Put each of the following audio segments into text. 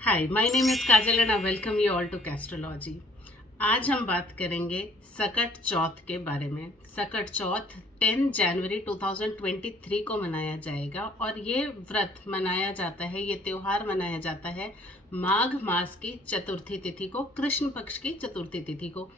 Hi, my name is Kajal and I welcome you all to Castrology. आज हम बात करेंगे सकट चौथ के बारे में। सकट चौथ 10 जनवरी 2023 को मनाया जाएगा और ये व्रत मनाया जाता है, ये त्योहार मनाया जाता है माघ मास की चतुर्थी तिथि को, कृष्ण पक्ष की चतुर्थी तिथि को।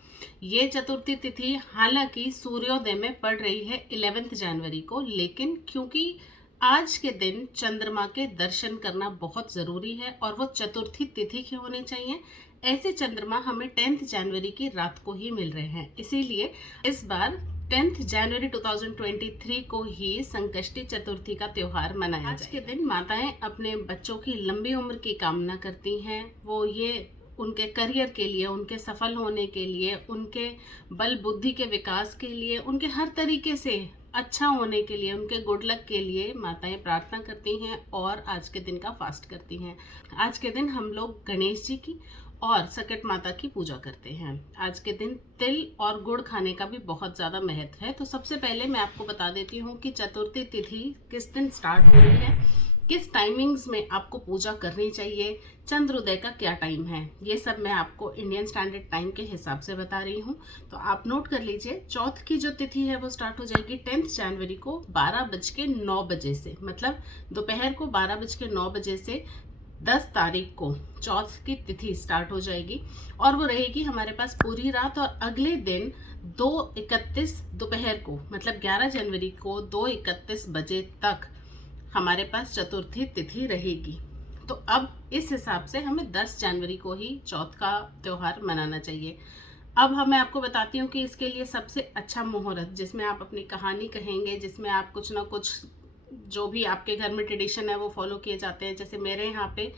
ये चतुर्थी तिथि हालांकि सूर्योदय में पड़ रही है 11 जनवरी को, लेकिन क्योंकि आज के दिन चंद्रमा के दर्शन करना बहुत ज़रूरी है और वो चतुर्थी तिथि के होने चाहिए। ऐसे चंद्रमा हमें 10 जनवरी की रात को ही मिल रहे हैं, इसीलिए इस बार 10 जनवरी 2023 को ही संकष्टी चतुर्थी का त्योहार मनाया जाएगा। आज के दिन माताएं अपने बच्चों की लंबी उम्र की कामना करती हैं। वो ये उनके करियर के लिए, उनके सफल होने के लिए, उनके बल बुद्धि के विकास के लिए, उनके हर तरीके से अच्छा होने के लिए, उनके गुड लक के लिए माताएं प्रार्थना करती हैं और आज के दिन का फास्ट करती हैं। आज के दिन हम लोग गणेश जी की और सकट माता की पूजा करते हैं। आज के दिन तिल और गुड़ खाने का भी बहुत ज़्यादा महत्व है। तो सबसे पहले मैं आपको बता देती हूँ कि चतुर्थी तिथि किस दिन स्टार्ट हो रही है, किस टाइमिंग्स में आपको पूजा करनी चाहिए, चंद्रोदय का क्या टाइम है, ये सब मैं आपको इंडियन स्टैंडर्ड टाइम के हिसाब से बता रही हूँ। तो आप नोट कर लीजिए। चौथ की जो तिथि है वो स्टार्ट हो जाएगी 10 जनवरी को 12:09 से, मतलब दोपहर को 12:09 से 10 तारीख को चौथ की तिथि स्टार्ट हो जाएगी और वो रहेगी हमारे पास पूरी रात। और अगले दिन 2:31 दोपहर को, मतलब 11 जनवरी को 2:31 बजे तक हमारे पास चतुर्थी तिथि रहेगी। तो अब इस हिसाब से हमें 10 जनवरी को ही चौथ का त्योहार मनाना चाहिए। अब मैं आपको बताती हूँ कि इसके लिए सबसे अच्छा मुहूर्त, जिसमें आप अपनी कहानी कहेंगे, जिसमें आप कुछ ना कुछ जो भी आपके घर में ट्रेडिशन है वो फॉलो किए जाते हैं। जैसे मेरे यहाँ पे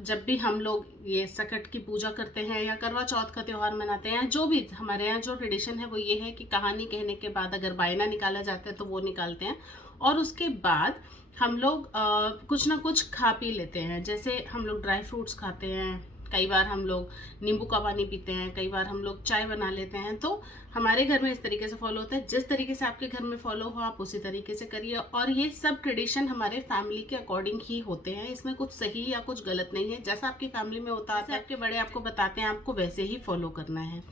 जब भी हम लोग ये सकट की पूजा करते हैं या करवा चौथ का त्यौहार मनाते हैं, जो भी हमारे यहाँ जो ट्रेडिशन है वो ये है कि कहानी कहने के बाद अगर बायना निकाला जाता है तो वो निकालते हैं और उसके बाद हम लोग कुछ ना कुछ खा पी लेते हैं। जैसे हम लोग ड्राई फ्रूट्स खाते हैं, कई बार हम लोग नींबू का पानी पीते हैं, कई बार हम लोग चाय बना लेते हैं। तो हमारे घर में इस तरीके से फॉलो होता है। जिस तरीके से आपके घर में फॉलो हो आप उसी तरीके से करिए। और ये सब ट्रेडिशन हमारे फैमिली के अकॉर्डिंग ही होते हैं, इसमें कुछ सही या कुछ गलत नहीं है। जैसा आपकी फैमिली में होता है, आपके बड़े आपको बताते हैं, आपको वैसे ही फॉलो करना है।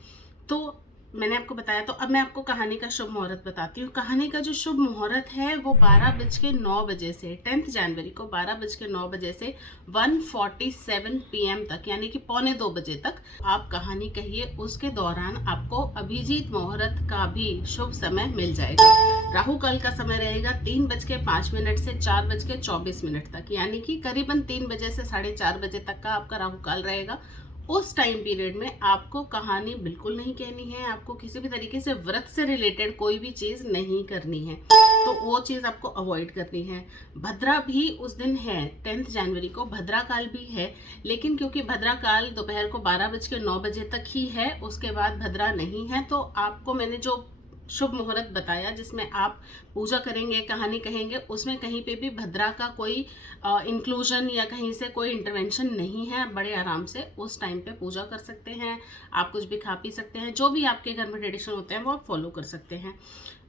तो मैंने आपको बताया। तो अब मैं आपको कहानी का शुभ मुहूर्त बताती हूँ। कहानी का जो शुभ मुहूर्त है वो 12:09 से 10 जनवरी को 12:09 से 1:47 PM तक, यानी कि 1:45 तक आप कहानी कहिए। उसके दौरान आपको अभिजीत मुहूर्त का भी शुभ समय मिल जाएगा। राहु काल का समय रहेगा 3:05 से 4:24 तक, यानी कि करीबन 3 बजे से 4:30 बजे तक का आपका राहु काल रहेगा। उस टाइम पीरियड में आपको कहानी बिल्कुल नहीं कहनी है, आपको किसी भी तरीके से व्रत से रिलेटेड कोई भी चीज़ नहीं करनी है, तो वो चीज़ आपको अवॉइड करनी है। भद्रा भी उस दिन है, 10 जनवरी को भद्रा काल भी है, लेकिन क्योंकि भद्रा काल दोपहर को 12:09 तक ही है, उसके बाद भद्रा नहीं है। तो आपको मैंने जो शुभ मुहूर्त बताया जिसमें आप पूजा करेंगे, कहानी कहेंगे, उसमें कहीं पे भी भद्रा का कोई इंक्लूजन या कहीं से कोई इंटरवेंशन नहीं है। बड़े आराम से उस टाइम पे पूजा कर सकते हैं, आप कुछ भी खा पी सकते हैं, जो भी आपके घर में ट्रेडिशन होते हैं वो आप फॉलो कर सकते हैं।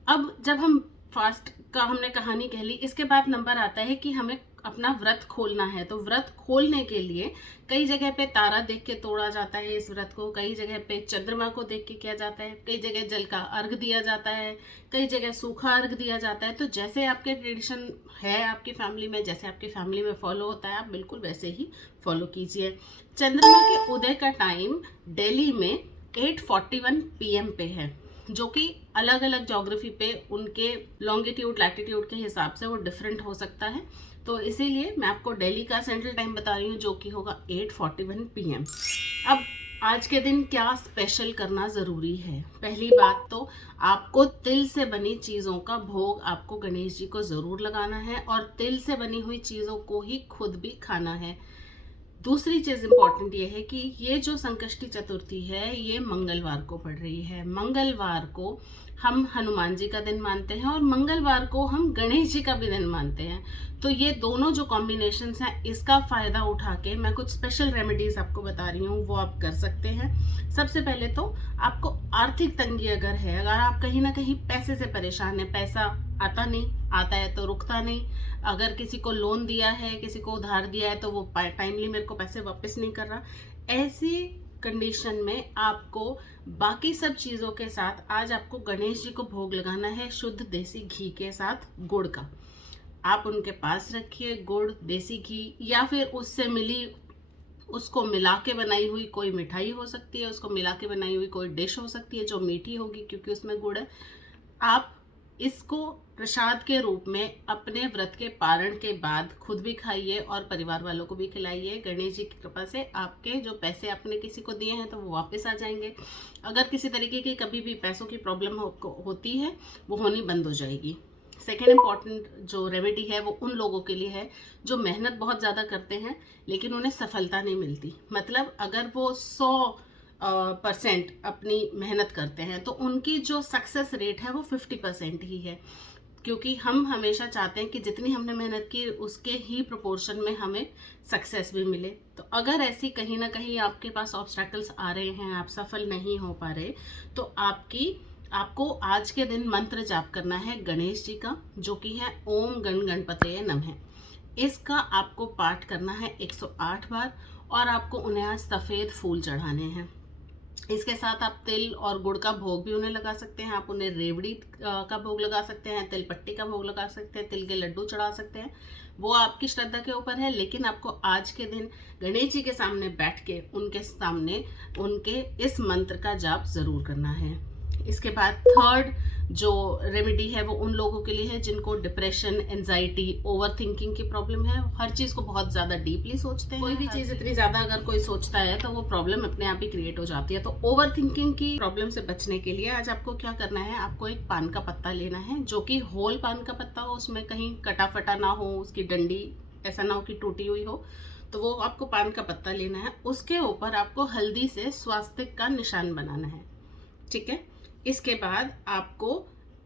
अब जब हम फास्ट का हमने कहानी कह ली, इसके बाद नंबर आता है कि हमें अपना व्रत खोलना है। तो व्रत खोलने के लिए कई जगह पे तारा देख के तोड़ा जाता है इस व्रत को, कई जगह पे चंद्रमा को देख के किया जाता है, कई जगह जल का अर्घ दिया जाता है, कई जगह सूखा अर्घ दिया जाता है। तो जैसे आपके ट्रेडिशन है आपकी फैमिली में, जैसे आपकी फैमिली में फॉलो होता है, आप बिल्कुल वैसे ही फॉलो कीजिए। चंद्रमा के उदय का टाइम दिल्ली में 8:41 PM पे है, जो कि अलग अलग ज्योग्राफी पे उनके लॉन्गिट्यूड लैटिट्यूड के हिसाब से वो डिफरेंट हो सकता है। तो इसीलिए मैं आपको दिल्ली का सेंट्रल टाइम बता रही हूँ, जो कि होगा 8:41 PM। अब आज के दिन क्या स्पेशल करना ज़रूरी है? पहली बात तो आपको तिल से बनी चीज़ों का भोग आपको गणेश जी को ज़रूर लगाना है और तिल से बनी हुई चीज़ों को ही खुद भी खाना है। दूसरी चीज़ इम्पॉर्टेंट ये है कि ये जो संकष्टी चतुर्थी है ये मंगलवार को पड़ रही है। मंगलवार को हम हनुमान जी का दिन मानते हैं और मंगलवार को हम गणेश जी का भी दिन मानते हैं। तो ये दोनों जो कॉम्बिनेशंस हैं, इसका फ़ायदा उठा के मैं कुछ स्पेशल रेमेडीज़ आपको बता रही हूँ, वो आप कर सकते हैं। सबसे पहले तो आपको आर्थिक तंगी अगर है, अगर आप कहीं ना कहीं पैसे से परेशान हैं, पैसा आता नहीं, आता है तो रुकता नहीं, अगर किसी को लोन दिया है, किसी को उधार दिया है, तो वो टाइमली मेरे को पैसे वापस नहीं कर रहा, ऐसी कंडीशन में आपको बाकी सब चीज़ों के साथ आज आपको गणेश जी को भोग लगाना है शुद्ध देसी घी के साथ गुड़ का। आप उनके पास रखिए गुड़, देसी घी, या फिर उससे मिली, उसको मिला के बनाई हुई कोई मिठाई हो सकती है, उसको मिला के बनाई हुई कोई डिश हो सकती है जो मीठी होगी क्योंकि उसमें गुड़ है। आप इसको प्रसाद के रूप में अपने व्रत के पारण के बाद खुद भी खाइए और परिवार वालों को भी खिलाइए। गणेश जी की कृपा से आपके जो पैसे आपने किसी को दिए हैं तो वो वापस आ जाएंगे। अगर किसी तरीके की कभी भी पैसों की प्रॉब्लम होती है, वो होनी बंद हो जाएगी। सेकेंड इम्पॉर्टेंट जो रेमेडी है वो उन लोगों के लिए है जो मेहनत बहुत ज़्यादा करते हैं लेकिन उन्हें सफलता नहीं मिलती। मतलब अगर वो 100% अपनी मेहनत करते हैं तो उनकी जो सक्सेस रेट है वो 50% ही है, क्योंकि हम हमेशा चाहते हैं कि जितनी हमने मेहनत की उसके ही प्रोपोर्शन में हमें सक्सेस भी मिले। तो अगर ऐसी कहीं ना कहीं आपके पास ऑब्स्टैकल्स आ रहे हैं, आप सफल नहीं हो पा रहे, तो आपको आज के दिन मंत्र जाप करना है गणेश जी का, जो कि है ओम गण गणपतये नमः। इसका आपको पाठ करना है 108 बार और आपको उन्हें आज सफ़ेद फूल चढ़ाने हैं। इसके साथ आप तिल और गुड़ का भोग भी उन्हें लगा सकते हैं। आप उन्हें रेवड़ी का भोग लगा सकते हैं, तिल पट्टी का भोग लगा सकते हैं, तिल के लड्डू चढ़ा सकते हैं, वो आपकी श्रद्धा के ऊपर है। लेकिन आपको आज के दिन गणेश जी के सामने बैठ के उनके सामने उनके इस मंत्र का जाप ज़रूर करना है। इसके बाद थर्ड जो रेमेडी है वो उन लोगों के लिए है जिनको डिप्रेशन, एंजाइटी, ओवर थिंकिंग की प्रॉब्लम है। हर चीज़ को बहुत ज़्यादा डीपली सोचते हैं। कोई भी चीज़ इतनी ज़्यादा अगर कोई सोचता है तो वो प्रॉब्लम अपने आप ही क्रिएट हो जाती है। तो ओवर थिंकिंग की प्रॉब्लम से बचने के लिए आज आपको क्या करना है, आपको एक पान का पत्ता लेना है, जो कि होल पान का पत्ता हो, उसमें कहीं कटा फटा ना हो, उसकी डंडी ऐसा ना हो कि टूटी हुई हो। तो वो आपको पान का पत्ता लेना है, उसके ऊपर आपको हल्दी से स्वास्तिक का निशान बनाना है। ठीक है। इसके बाद आपको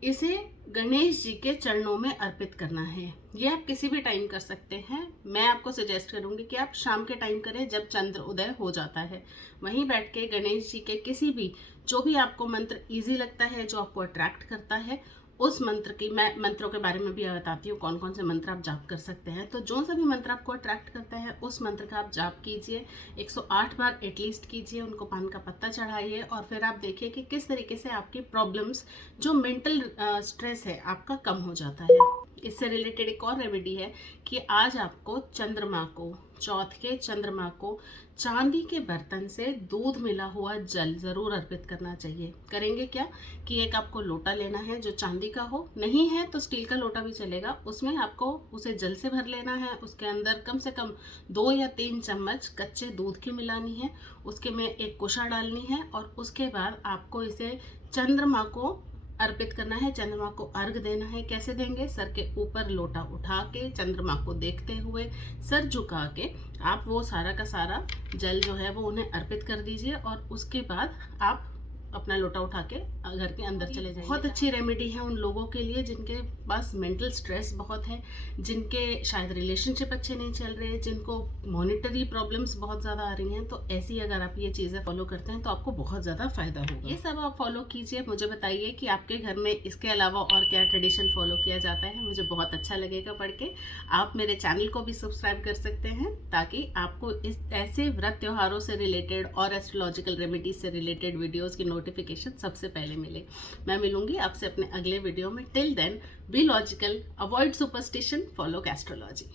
इसे गणेश जी के चरणों में अर्पित करना है। ये आप किसी भी टाइम कर सकते हैं। मैं आपको सजेस्ट करूंगी कि आप शाम के टाइम करें जब चंद्र उदय हो जाता है। वहीं बैठ के गणेश जी के किसी भी जो भी आपको मंत्र इजी लगता है, जो आपको अट्रैक्ट करता है, उस मंत्र की मैं मंत्रों के बारे में भी बताती हूँ कौन कौन से मंत्र आप जाप कर सकते हैं। तो जो सा भी मंत्र आपको अट्रैक्ट करता है उस मंत्र का आप जाप कीजिए, 108 बार एटलीस्ट कीजिए, उनको पान का पत्ता चढ़ाइए और फिर आप देखिए कि किस तरीके से आपकी प्रॉब्लम्स, जो मेंटल स्ट्रेस है आपका, कम हो जाता है। इससे रिलेटेड एक और रेमेडी है कि आज आपको चंद्रमा को, चौथ के चंद्रमा को चांदी के बर्तन से दूध मिला हुआ जल जरूर अर्पित करना चाहिए। करेंगे क्या कि एक आपको लोटा लेना है जो चांदी का हो, नहीं है तो स्टील का लोटा भी चलेगा, उसमें आपको उसे जल से भर लेना है। उसके अंदर कम से कम 2 या 3 चम्मच कच्चे दूध की मिलानी है, उसके में एक कुशा डालनी है और उसके बाद आपको इसे चंद्रमा को अर्पित करना है, चंद्रमा को अर्घ देना है। कैसे देंगे, सर के ऊपर लोटा उठा के चंद्रमा को देखते हुए सर झुका के आप वो सारा का सारा जल जो है वो उन्हें अर्पित कर दीजिए और उसके बाद आप अपना लोटा उठा के घर के अंदर चले जाएंगे। बहुत अच्छी रेमेडी है उन लोगों के लिए जिनके पास मेंटल स्ट्रेस बहुत है, जिनके शायद रिलेशनशिप अच्छे नहीं चल रहे, जिनको मॉनिटरी प्रॉब्लम्स बहुत ज़्यादा आ रही हैं। तो ऐसी अगर आप ये चीज़ें फॉलो करते हैं तो आपको बहुत ज़्यादा फायदा होगा। ये सब आप फॉलो कीजिए। मुझे बताइए कि आपके घर में इसके अलावा और क्या ट्रेडिशन फॉलो किया जाता है, मुझे बहुत अच्छा लगेगा पढ़ के। आप मेरे चैनल को भी सब्सक्राइब कर सकते हैं ताकि आपको इस ऐसे व्रत त्योहारों से रिलेटेड और एस्ट्रोलॉजिकल रेमेडीज से रिलेटेड वीडियोज़ की नोटिफिकेशन सबसे पहले मिले। मैं मिलूंगी आपसे अपने अगले वीडियो में। Till then be logical, avoid superstition, follow astrology.